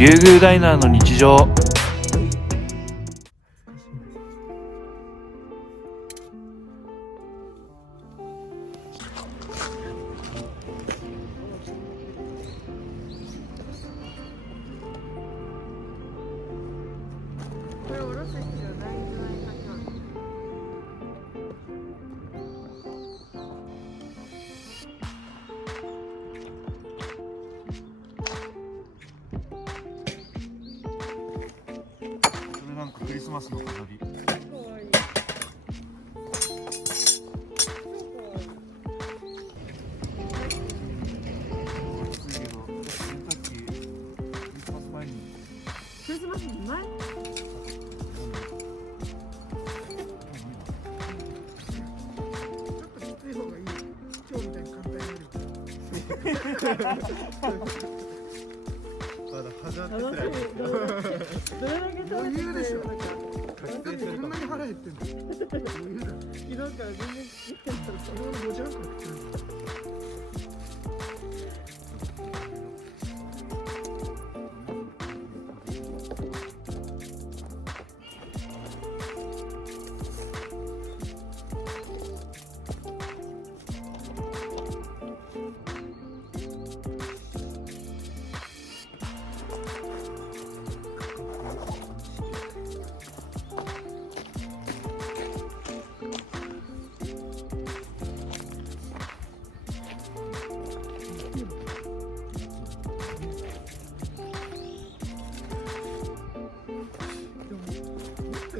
竜宮ダイナーの日常。これおろす必要ないんじゃないかな。これなんかクリスマスの飾り。かわいい。クリスマスの前？まだ始まってくらいですよ。余裕でしょ。こんなに腹減ってんだ。余裕だ。昨日から全然昨日の5時半から食ってる。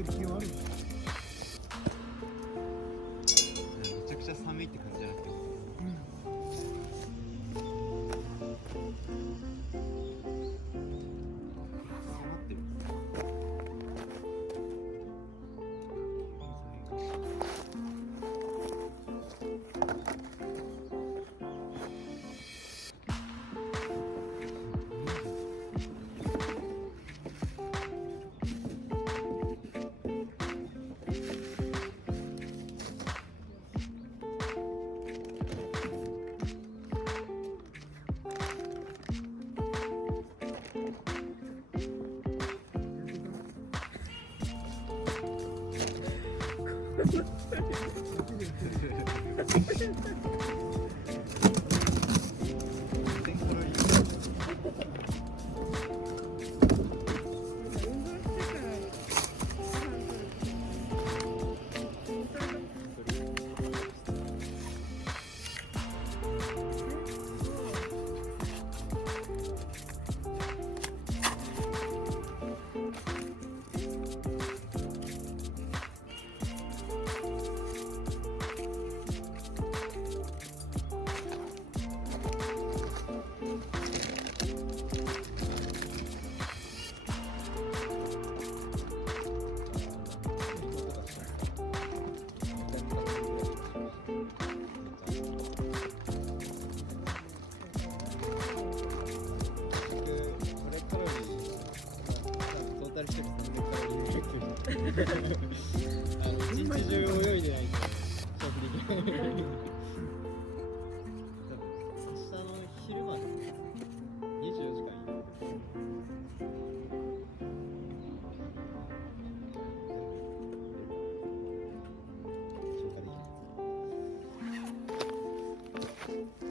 気温ある。めちゃくちゃ寒いって感じじゃなくて。一日中泳いでないと勝負できない。明日の昼まで24時間いる。消化できない。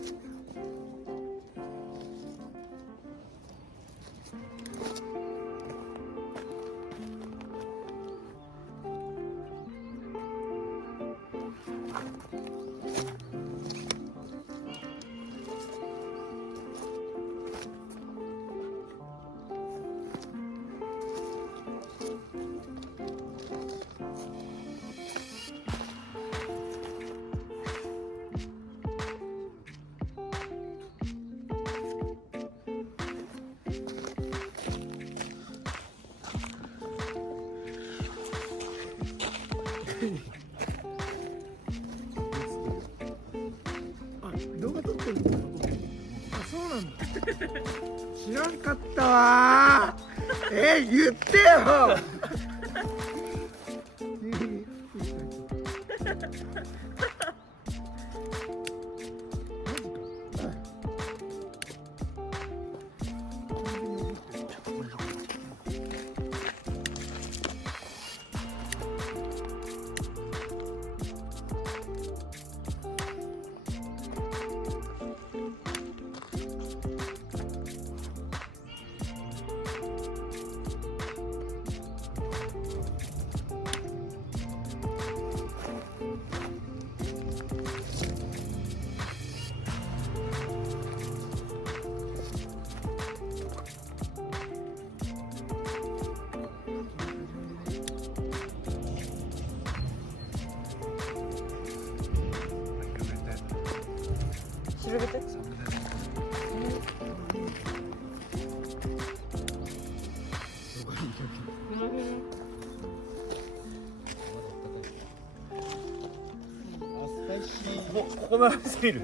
あ、動画撮ってるんだ。あ、そうなんだ。知らんかったわー。言ってよ。マジか。広げて。ここならすぎる。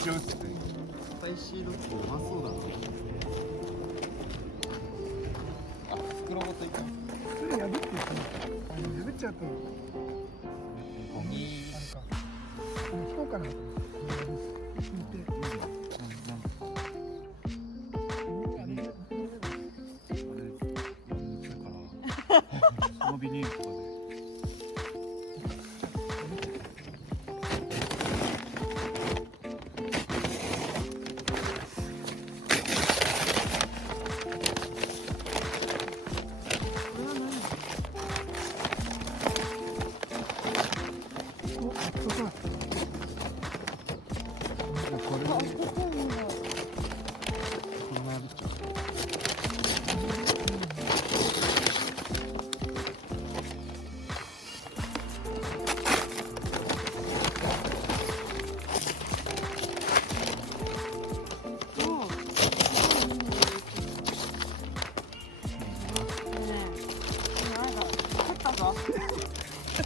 一応映ってる。スパイシードッグうまそうだな。あ、袋ごといかん。それ破っていくの。破っちゃうと。ゴミ。あれか。引こうかなと思って。引いて。そのビニールとかで。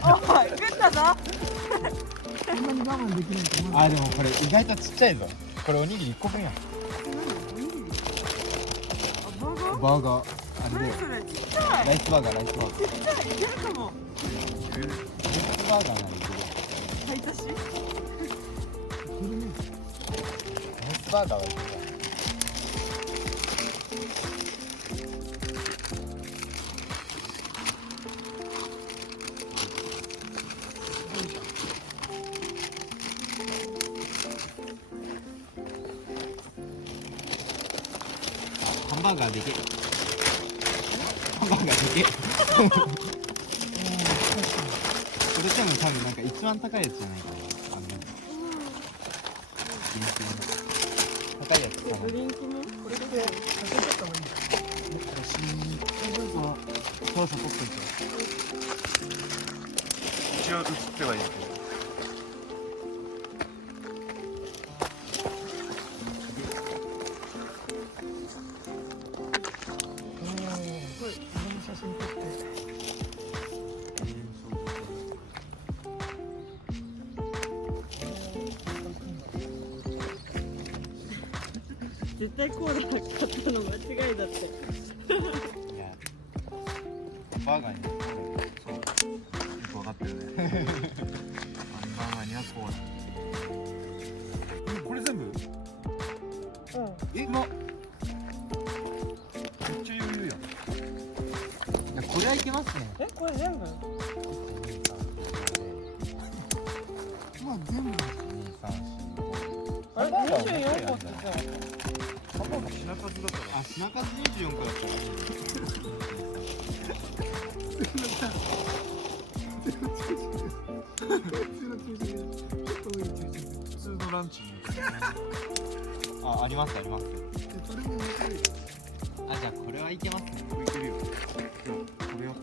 おい、食ったぞ。そんなに我慢できないと思う。あ、でもこれ意外とちっちゃいぞ。これおにぎり1個分やん。バーガー。あれで。それちっちゃい。ライスバーガー、ライスバーガー。ちっちゃい、いけるかも。ライスバーガーなんで。買い足し。ライスバーガーはいけるわ。ハンバーガーでけ。ハンバーガーでけ。これ多分なんか一番高いやつじゃないかな。原型の高いやつかな。ドリンクもこれで開けちゃった方がいい。そうそう、取っといて。一応映ってはいるけど。写真撮って。絶対コーラ買ったの間違いだって。いや、バーガーにそう。よくわかってるね。ハンバーガーにはコーラ。これ全部？え、うまっ。めっちゃ余裕やん。いや、これはいけますね。え、これ全部？まあ全部。あれ、24個ってじゃあ。品数だから。あ、品数24個だったらいい。普通のランチに。あ、ありますあります。それも面白い。あ、じゃあこれはいけますね。これいけるよ。じゃあ、これよ。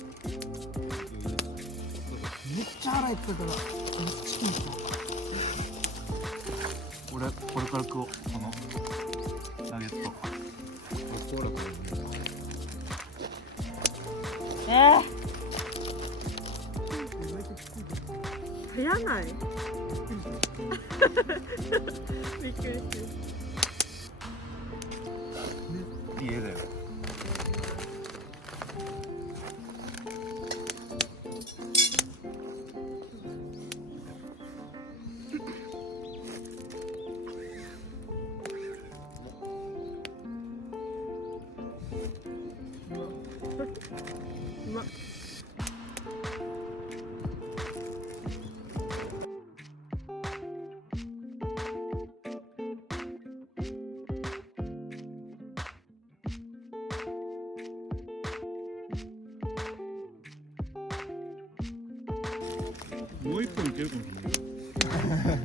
めっちゃ腹減ってたから、チキンと。これから食おう。このナゲット。コーラこ流行ない？びっくりしてる。いい絵だよ。うまっ。もう一本いけるかもしれない。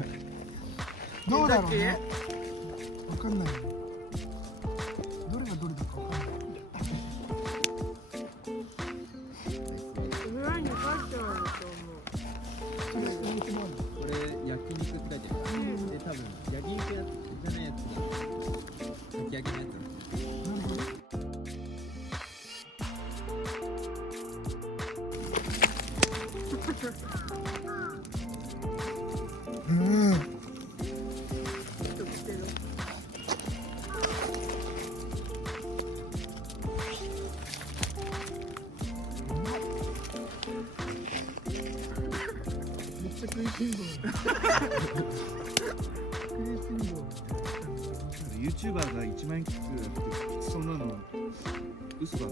どうだろうね。わかんないよ。どれがどれだかわかんない。裏に書いてあると思う。それ人気もある。れ焼肉って書いてある。で多分焼肉じゃないやつかき焼きのやつめっちゃ食いしん坊YouTuber が1万円キックってそんなの嘘だな。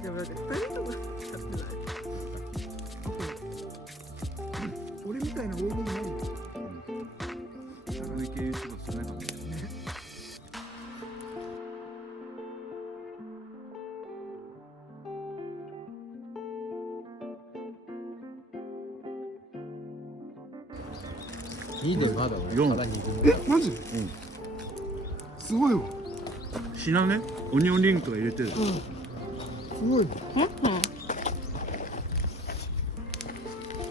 でもだって2人とか使ってない。俺みたいな大物ないよ。累計 YouTuber 少ないかもね。2でまだ4まだ2分え、マジ？すごいわ。品ね、オニオンリングとか入れてる。すごいわ。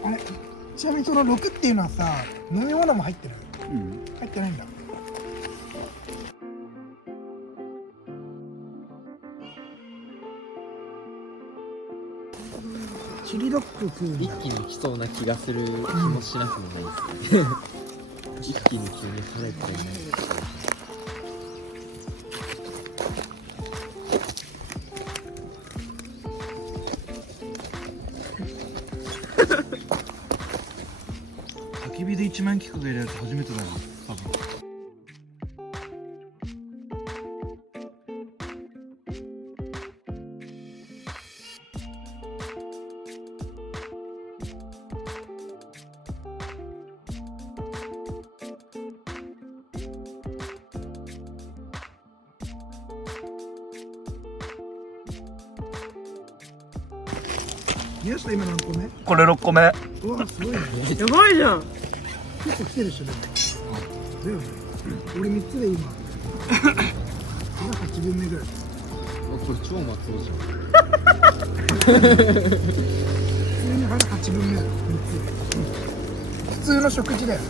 あれ、ちなみにその6っていうのはさ、飲み物も入ってる？入ってないんだ。チリロック食うんだ。一気に来そうな気がする気もしなくもないですね一気に急に晴れてない焚き火で1万円企画やるやつ初めてだな、多分。宮下今何個目？これ6個目。うわ、すごいね。やばいじゃん。結構来てるでしょ、でも。だよね。俺3つで今。まだ8分目ぐらい。これ超松尾じゃん普通にまだ8分目だよ、3つ。普通の食事だよね。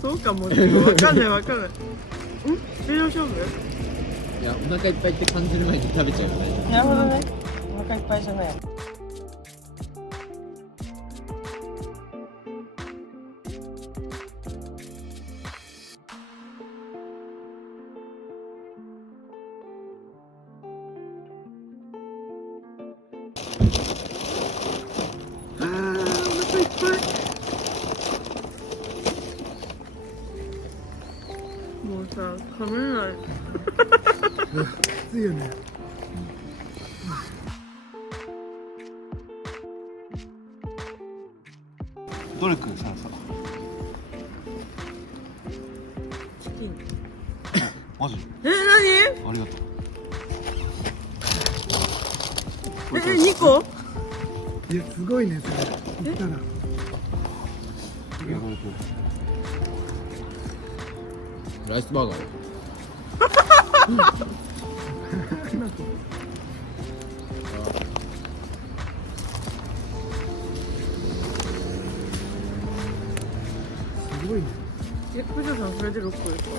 そうかも。わかんないわかんない。スピード勝負？いや、お腹いっぱいって感じる前に食べちゃうよね。なるほどね。お腹いっぱいじゃない。あー、お腹いっぱい。もうさ、噛めない。きついよね。どれ食うささ。チキン。マジ？何？ありがとう。2個？いや、すごいね、それ。言ったら。ライスバーガーすごいね。藤田さんそれで6個ですか？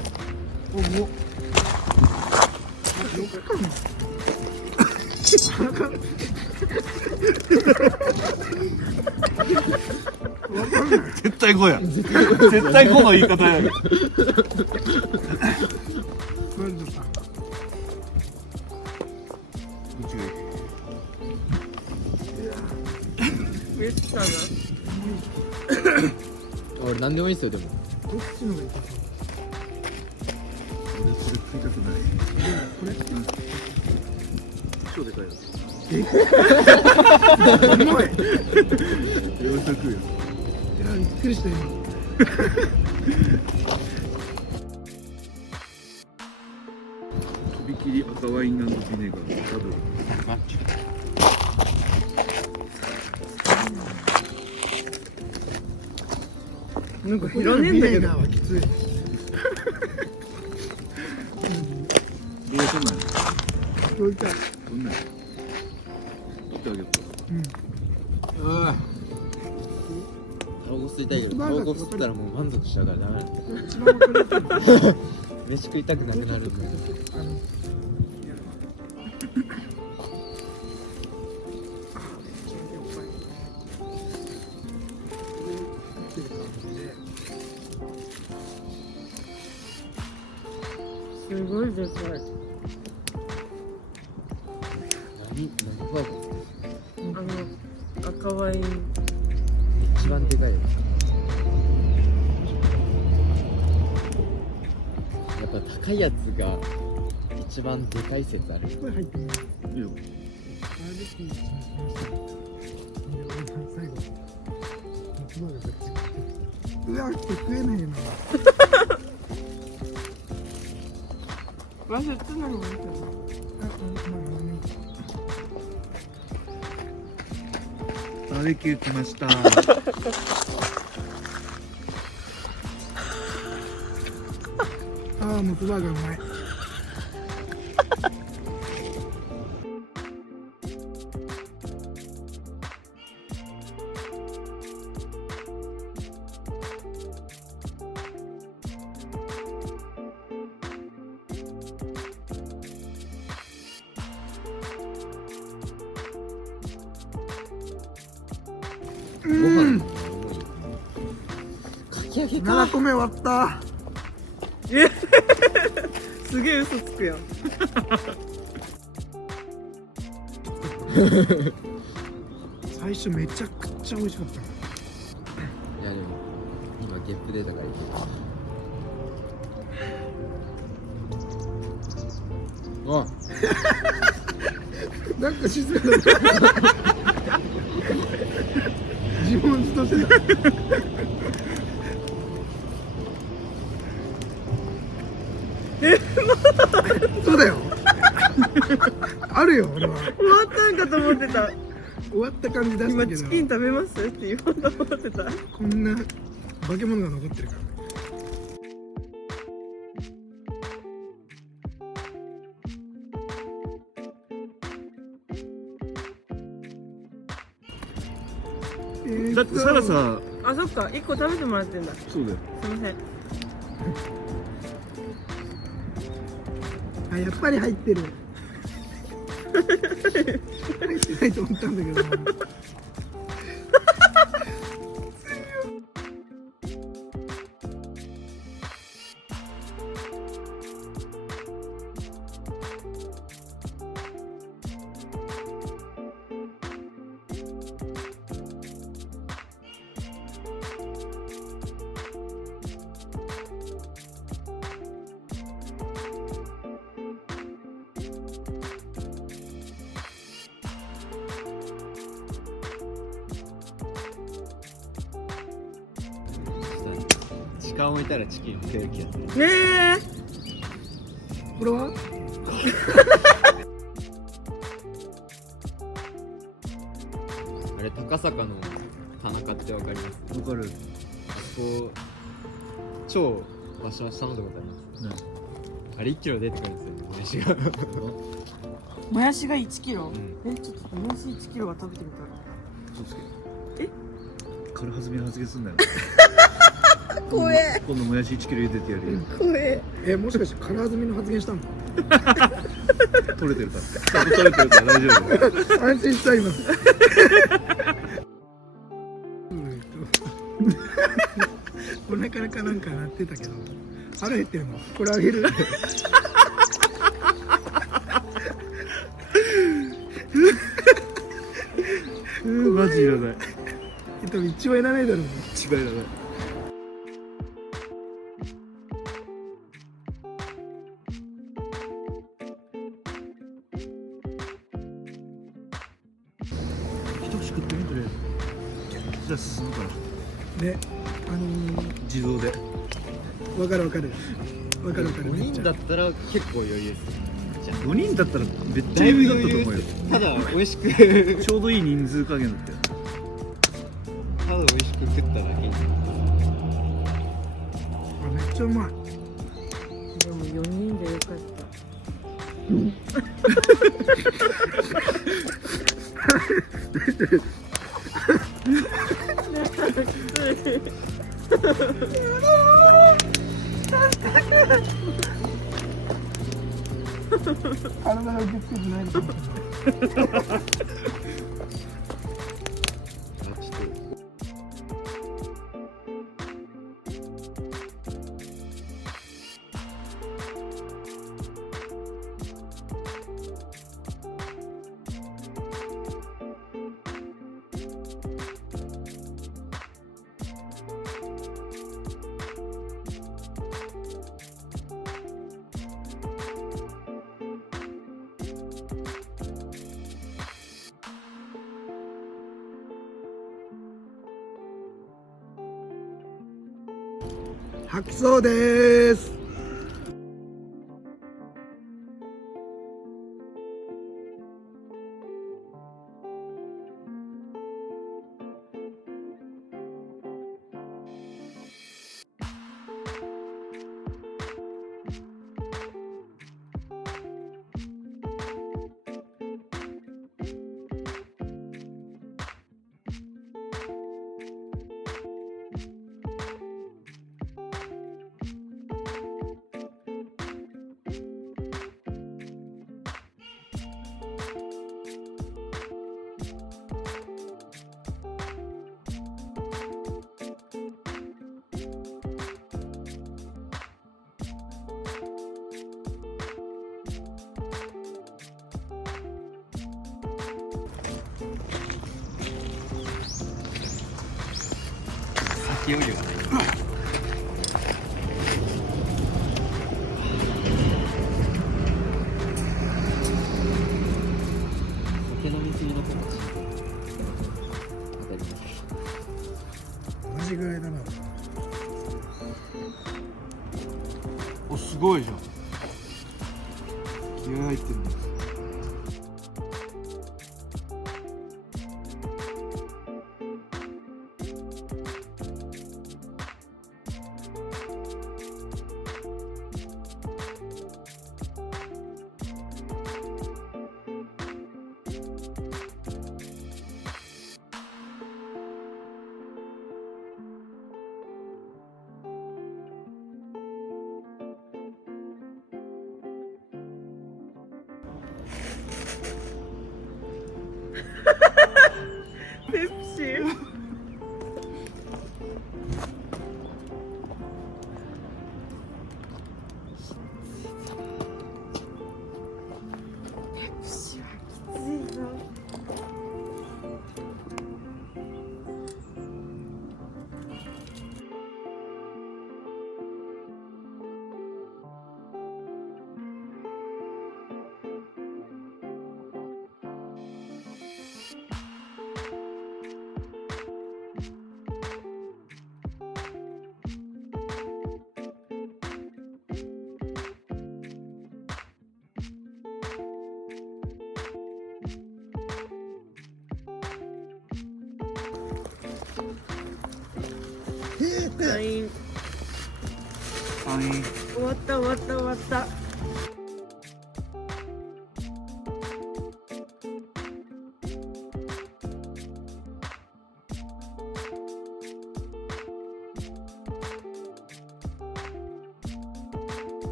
おお。6かも。絶対5や。絶対5の言い方やる。藤田さん。宇宙へ。めっちゃな。俺何でもいいですよ、でもどっちのがいいか。俺それ食いたくない。これ？超でかいよ。重い。俺それ食うよ。いや、びっくりした今。とびきり赤ワイン&ビネガーダブル。マッチなんかいらねえんだけど。ビネガーはきつい。れ取んないの？取りたい。取んない。取ってあげよう。タバコ吸いたいけど、タバコ吸ったらもう満足しちゃうからダメなんだ。一番分かりやすい。飯食いたくなくなるんだよ。すごいでかい。何バーガー？赤ワイン。一番でかいよ。やっぱ高いやつが一番でかい説ある。これ入ってる。いいよ。バーベキューしました。最後。夏場がこっち。うわ、食えないな。わしつなのもいいけど。バーベキュー来ました。モスバーガーうまい。ご飯かき揚げか。 7個目終わった。すげえ嘘つくやん。最初めちゃくちゃ美味しかった。いやでも今ゲップ出たからいいけど。あ、なんか静かだった。自問自答してた。そうだよ。あるよ、俺は。終わったんかと思ってた。終わった感じ出したけど。今チキン食べますって言おうと思ってた。こんな化け物が残ってるからね。だってサラさ、あ、そっか、1個食べてもらってんだ。そうだよ。すいません。あ、やっぱり入ってる。入ってないと思ったんだけど。時間置いたらチキン食える気がする。ねこれはあれ高坂の田中ってわかります？わかる。あそこ超マシマシ頼んだことあります。あれ1キロ出てくるんですよね、もやしが。もやしが1キロ、うんちょっともやし1キロは食べてみたら。そうつけ。え？軽はずみの発言すんだよ。怖え。今度もやし1キロ茹でてやるよ。怖え。もしかして空積みの発言したの？取れてるから。ちゃんと取れてるから大丈夫。安心しちゃいます。お腹かなんか鳴ってたけど、腹減ってるの。これあげる。マジいらない。多分一番いらないだろうね。一番いらない。一口食ってみてね。じゃあ進むからね、自動で。わかるわかる。わかるわかる。 5人だったら結構余裕です。じゃ5人だったらめっちゃだいぶ余裕だったと思うよ。ただ美味しくちょうどいい人数加減だったよ。ただ美味しく食っただけに。めっちゃうまい。でも4人でよかった。体が受け付けてないのかも。吐きそうです。勢いがない。酒飲みすぎの友達。当たります。同じぐらいだな。お、すごいじゃん。気合入ってるんだ。ペプシー。サイン。サイン。終わった終わった終わった。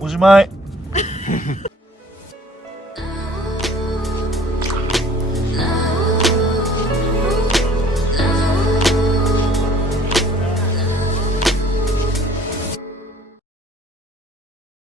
おしまい。